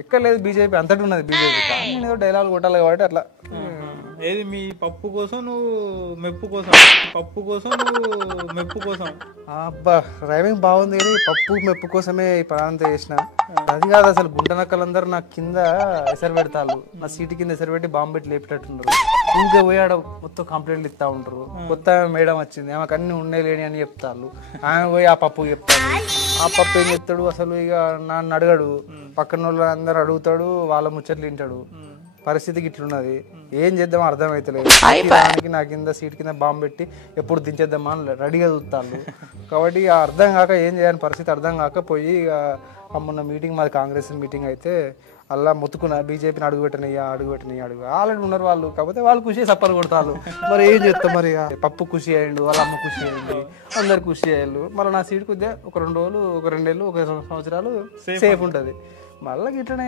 ఎక్కడ లేదు బీజేపీ అంతటి ఉన్నది బీజేపీ. కానీ నేను ఏదో డైలాగ్ కొట్టాలి కాబట్టి అట్లా. ఏది మీ పప్పు కోసం నువ్వు మెప్పు కోసం అబ్బా డ్రైవింగ్ బాగుంది కానీ పప్పు మెప్పు కోసమే ఈ ప్రాంతం చేసిన. అది కాదు అసలు గుంటనక్కలందరూ నా కింద ఎసరు పెడతారు, నా సీటు కింద ఎసరు పెట్టి బాంబు పెట్టి లేపేటట్టున్నారు. ఇంకా పోయాడ మొత్తం కంప్లైంట్లు ఇస్తా ఉంటారు. కొత్త మేడం వచ్చింది, ఆమెకు అన్ని ఉండే లేని అని చెప్తారు. ఆమె పోయి ఆ పప్పు చెప్తాడు. ఆ పప్పు ఏం చెప్తాడు అసలు ఇక నన్ను అడగడు, పక్కన వాళ్ళు అందరు అడుగుతాడు, వాళ్ళ ముచ్చట్లు వింటాడు. పరిస్థితికి ఇట్లున్నది, ఏం చేద్దామో అర్థమైతలేదు. నా కింద సీట్ కింద బాంబు పెట్టి ఎప్పుడు దించేద్దామా అని రెడీగా చూస్తాను. కాబట్టి అర్థం కాక ఏం చేయాలని పరిస్థితి అర్థం కాక పోయి ఇక మొన్న మీటింగ్ మాది కాంగ్రెస్ మీటింగ్ అయితే అలా మొత్తుకున్నా, బీజేపీని అడుగు ఆల్రెడీ ఉన్నారు వాళ్ళు. కాకపోతే వాళ్ళు ఖుషి సప్పలు కొడతారు. మరి ఏం చేస్తాం, మరి పప్పు ఖుషి అయ్యిండు, వాళ్ళ అమ్మ ఖుషి అయ్యింది, అందరు ఖుషి అయ్యారు. మళ్ళీ నా సీట్ కొద్దిగా ఒక 2 రోజులు, ఒక 2 ఏళ్ళు, ఒక 2 సంవత్సరాలు సేఫ్ ఉంటుంది. మళ్ళీ ఇట్లనే